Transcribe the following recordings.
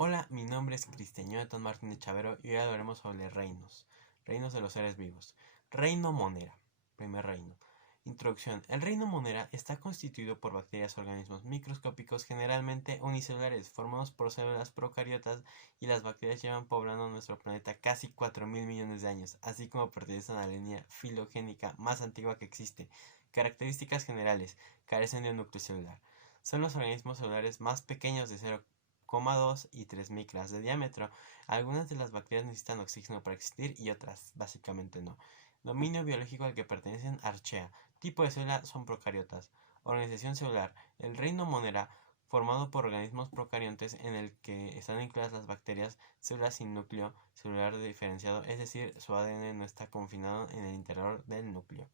Hola, mi nombre es Cristian Jonathan Martínez Chavero y hoy hablaremos sobre reinos. Reinos de los seres vivos. Reino Monera. Primer reino. Introducción. El reino Monera está constituido por bacterias organismos microscópicos generalmente unicelulares formados por células procariotas y las bacterias llevan poblando nuestro planeta casi 4.000 millones de años, así como pertenecen a la línea filogénica más antigua que existe. Características generales. Carecen de un núcleo celular. Son los organismos celulares más pequeños de 0,2 y 3 micras de diámetro. Algunas de las bacterias necesitan oxígeno para existir y otras básicamente no. Dominio biológico al que pertenecen Archaea. Tipo de célula son procariotas. Organización celular. El reino Monera, formado por organismos procariontes en el que están incluidas las bacterias, células sin núcleo celular diferenciado, es decir, su ADN no está confinado en el interior del núcleo.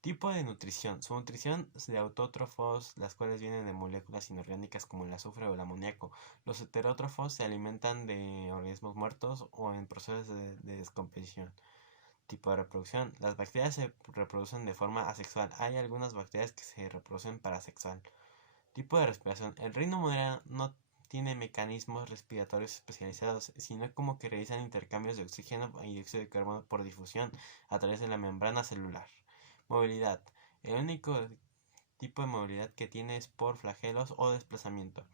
Tipo de nutrición. Su nutrición es de autótrofos, las cuales vienen de moléculas inorgánicas como el azufre o el amoníaco. Los heterótrofos se alimentan de organismos muertos o en procesos de descomposición. Tipo de reproducción. Las bacterias se reproducen de forma asexual. Hay algunas bacterias que se reproducen parasexual. Tipo de respiración. El reino moderno no tiene mecanismos respiratorios especializados, sino como que realizan intercambios de oxígeno y dióxido de carbono por difusión a través de la membrana celular. Movilidad. El único tipo de movilidad que tiene es por flagelos o desplazamiento.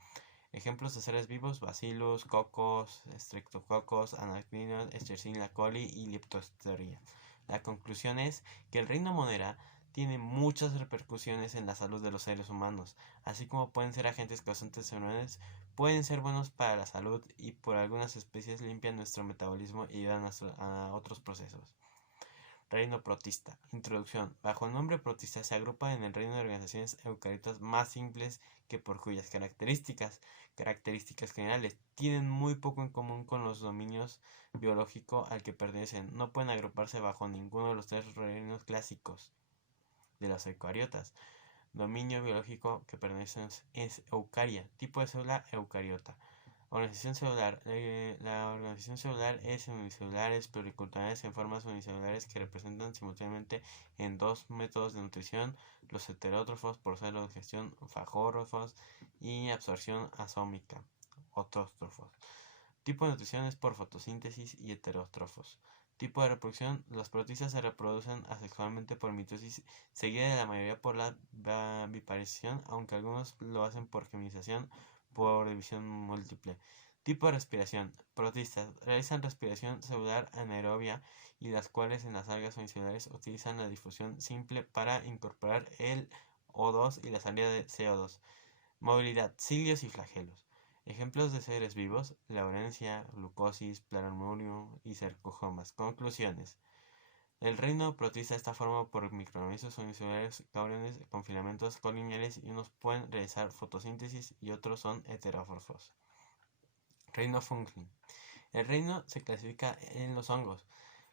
Ejemplos de seres vivos: Bacillus, Cocos, Streptococcus, Anaclinios, Escherichia coli y Leptospirosis. La conclusión es que el reino Monera tiene muchas repercusiones en la salud de los seres humanos, así como pueden ser agentes causantes de enfermedades, pueden ser buenos para la salud y por algunas especies limpian nuestro metabolismo y ayudan a otros procesos. Reino protista. Introducción. Bajo el nombre protista se agrupa en el reino de organizaciones eucariotas más simples que por cuyas características generales, tienen muy poco en común con los dominios biológico al que pertenecen. No pueden agruparse bajo ninguno de los tres reinos clásicos de las eucariotas. Dominio biológico que pertenece es eucaria, tipo de célula eucariota. Organización celular. La organización celular es unicelulares pluriculturales en formas unicelulares que representan simultáneamente en dos métodos de nutrición: los heterótrofos por digestión, fagótrofos y absorción asómica, autótrofos. Tipo de nutrición es por fotosíntesis y heterótrofos. Tipo de reproducción. Los protistas se reproducen asexualmente por mitosis, seguida de la mayoría por la biparización, aunque algunos lo hacen por feminización por división múltiple. Tipo de respiración. Protistas realizan respiración celular anaerobia y las cuales en las algas unicelulares utilizan la difusión simple para incorporar el O2 y la salida de CO2. Movilidad, cilios y flagelos. Ejemplos de seres vivos: Laurencia, Glucosis, Plasmodium y Cercojomas. Conclusiones. El reino protista está formado por microorganismos unicelulares cabriones con filamentos colineales y unos pueden realizar fotosíntesis y otros son heterótrofos. Reino fungi. El reino se clasifica en los hongos,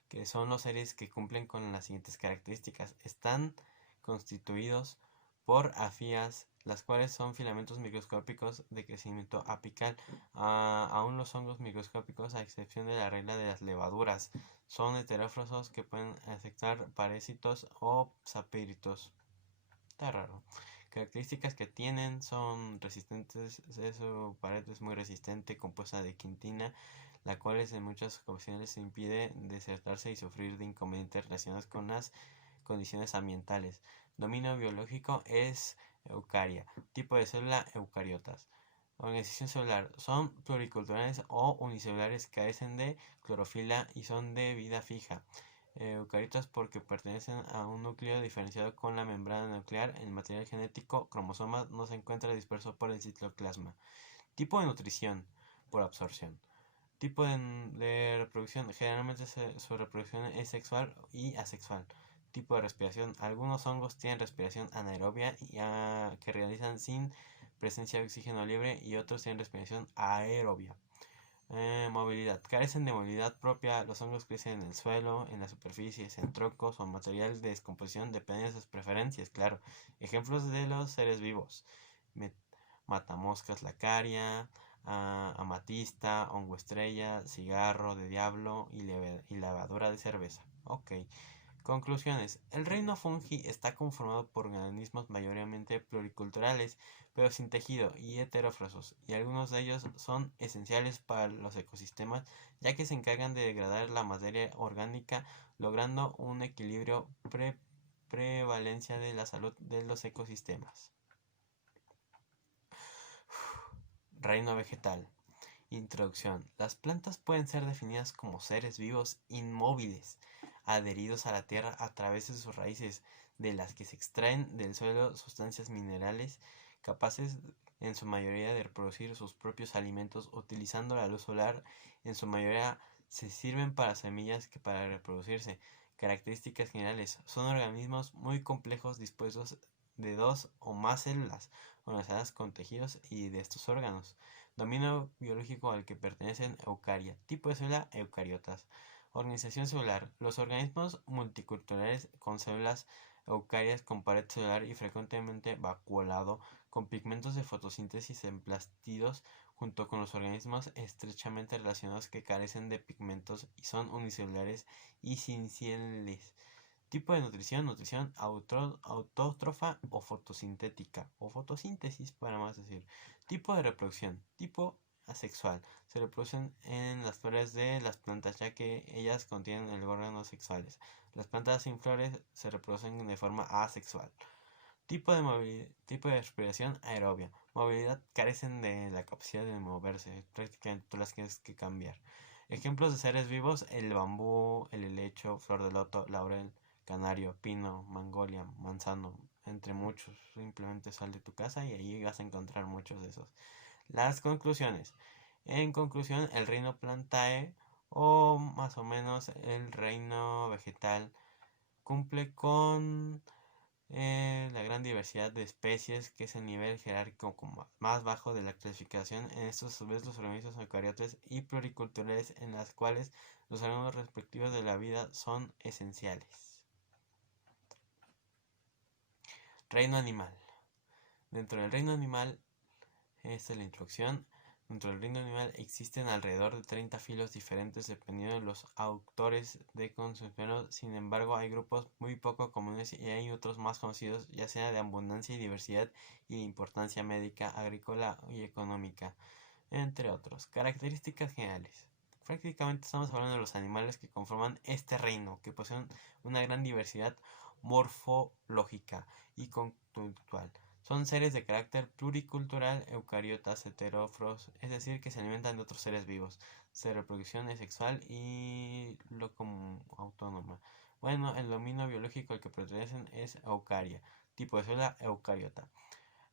que son los seres que cumplen con las siguientes características. Están constituidos por afías, las cuales son filamentos microscópicos de crecimiento apical. Aún los hongos microscópicos, a excepción de la regla de las levaduras, son heterótrofos que pueden afectar parásitos o sapéritos. Está raro. Características que tienen: son resistentes, su pared es muy resistente, compuesta de quitina, la cual en muchas ocasiones impide desertarse y sufrir de inconvenientes relacionados con las condiciones ambientales. Dominio biológico es eucaria. Tipo de célula eucariotas. Organización celular. Son pluriculturales o unicelulares, carecen de clorofila y son de vida fija. Eucariotas porque pertenecen a un núcleo diferenciado con la membrana nuclear. El material genético, cromosomas, no se encuentra disperso por el citoplasma. Tipo de nutrición: por absorción. Tipo de reproducción. Generalmente su reproducción es sexual y asexual. Tipo de respiración. Algunos hongos tienen respiración anaerobia que realizan sin presencia de oxígeno libre y otros tienen respiración aerobia. Movilidad. Carecen de movilidad propia. Los hongos crecen en el suelo, en las superficies, en troncos o material de descomposición, depende de sus preferencias, claro. Ejemplos de los seres vivos: matamoscas lacaria, amatista, hongo estrella, cigarro de diablo y levadura de cerveza. Ok. Conclusiones. El reino fungi está conformado por organismos mayoritariamente pluriculturales, pero sin tejido y heterófrosos, y algunos de ellos son esenciales para los ecosistemas, ya que se encargan de degradar la materia orgánica, logrando un equilibrio prevalencia de la salud de los ecosistemas. Reino vegetal. Introducción. Las plantas pueden ser definidas como seres vivos inmóviles, adheridos a la tierra a través de sus raíces, de las que se extraen del suelo sustancias minerales capaces en su mayoría de reproducir sus propios alimentos utilizando la luz solar. En su mayoría se sirven para semillas que para reproducirse. Características generales. Son organismos muy complejos dispuestos de dos o más células organizadas con tejidos y de estos órganos. Dominio biológico al que pertenecen eucaria. Tipo de célula eucariotas. Organización celular. Los organismos multiculturales con células eucarias con pared celular y frecuentemente vacuolado, con pigmentos de fotosíntesis en plastidos, junto con los organismos estrechamente relacionados que carecen de pigmentos y son unicelulares y sin cieles. Tipo de nutrición, nutrición autótrofa o fotosintética, o fotosíntesis para más decir. Tipo de reproducción, tipo asexual. Se reproducen en las flores de las plantas ya que ellas contienen el órganos sexuales. Las plantas sin flores se reproducen de forma asexual. Tipo de respiración aerobia. Movilidad carecen de la capacidad de moverse, prácticamente tú las tienes que cambiar. Ejemplos de seres vivos: el bambú, el helecho, flor de loto, laurel, canario, pino, mangolia, manzano, entre muchos. Simplemente sal de tu casa y ahí vas a encontrar muchos de esos. Las conclusiones. En conclusión, el reino plantae o más o menos el reino vegetal cumple con la gran diversidad de especies, que es el nivel jerárquico más bajo de la clasificación. En estos, a su vez, los organismos eucariotas y pluriculturales, en las cuales los órganos respectivos de la vida son esenciales. Reino animal. Dentro del reino animal, esta es la introducción. Dentro del reino animal existen alrededor de 30 filos diferentes dependiendo de los autores de conocimiento. Sin embargo, hay grupos muy poco comunes y hay otros más conocidos, ya sea de abundancia y diversidad y de importancia médica, agrícola y económica, entre otros. Características generales. Prácticamente estamos hablando de los animales que conforman este reino, que poseen una gran diversidad morfológica y conductual. Son seres de carácter pluricultural, eucariotas heterófilos, es decir, que se alimentan de otros seres vivos. Su reproducción es sexual y autónoma. Bueno, el dominio biológico al que pertenecen es eucaria, tipo de célula eucariota.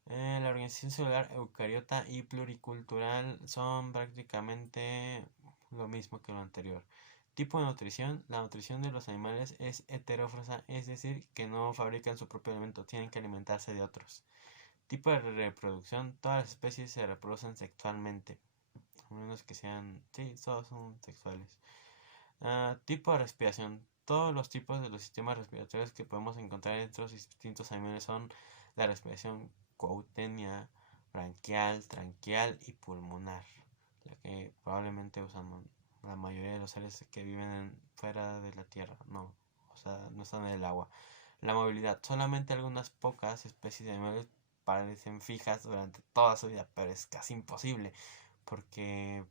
La organización celular eucariota y pluricultural son prácticamente lo mismo que lo anterior. Tipo de nutrición. La nutrición de los animales es heterótrofa, es decir, que no fabrican su propio alimento, tienen que alimentarse de otros. Tipo de reproducción. Todas las especies se reproducen sexualmente, a menos que sean, sí, todos son sexuales. Tipo de respiración. Todos los tipos de los sistemas respiratorios que podemos encontrar entre los distintos animales son la respiración cutánea, branquial, tranquial y pulmonar, la que probablemente usan la mayoría de los seres que viven fuera de la tierra, no, o sea, no están en el agua. La movilidad. Solamente algunas pocas especies de animales parecen fijas durante toda su vida, pero es casi imposible porque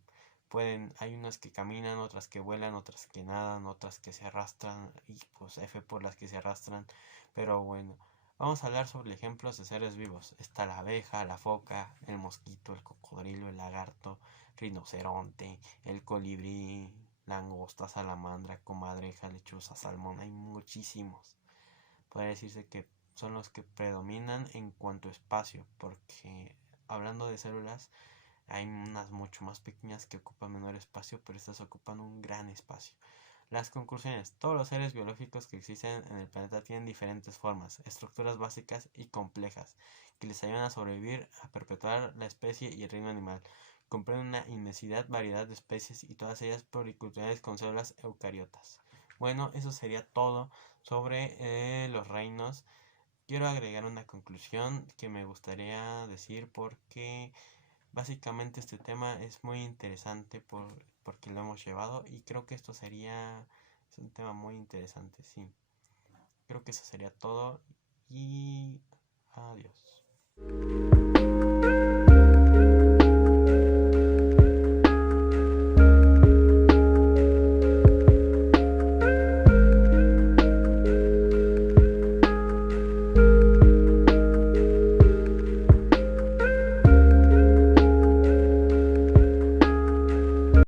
hay unas que caminan, otras que vuelan, otras que nadan, otras que se arrastran, y pues F por las que se arrastran. Pero bueno, vamos a hablar sobre ejemplos de seres vivos. Está la abeja, la foca, el mosquito, el cocodrilo, el lagarto, rinoceronte, el colibrí, langosta, salamandra, comadreja, lechuza, salmón. Hay muchísimos. Puede decirse que son los que predominan en cuanto a espacio, porque hablando de células, hay unas mucho más pequeñas que ocupan menor espacio, pero estas ocupan un gran espacio. Las conclusiones. Todos los seres biológicos que existen en el planeta tienen diferentes formas, estructuras básicas y complejas, que les ayudan a sobrevivir, a perpetuar la especie y el reino animal. Comprenden una inmensidad variedad de especies y todas ellas pluriculturales con células eucariotas. Bueno, eso sería todo sobre los reinos. Quiero agregar una conclusión que me gustaría decir porque básicamente este tema es muy interesante porque lo hemos llevado y creo que esto es un tema muy interesante, sí. creo que eso sería todo y adiós.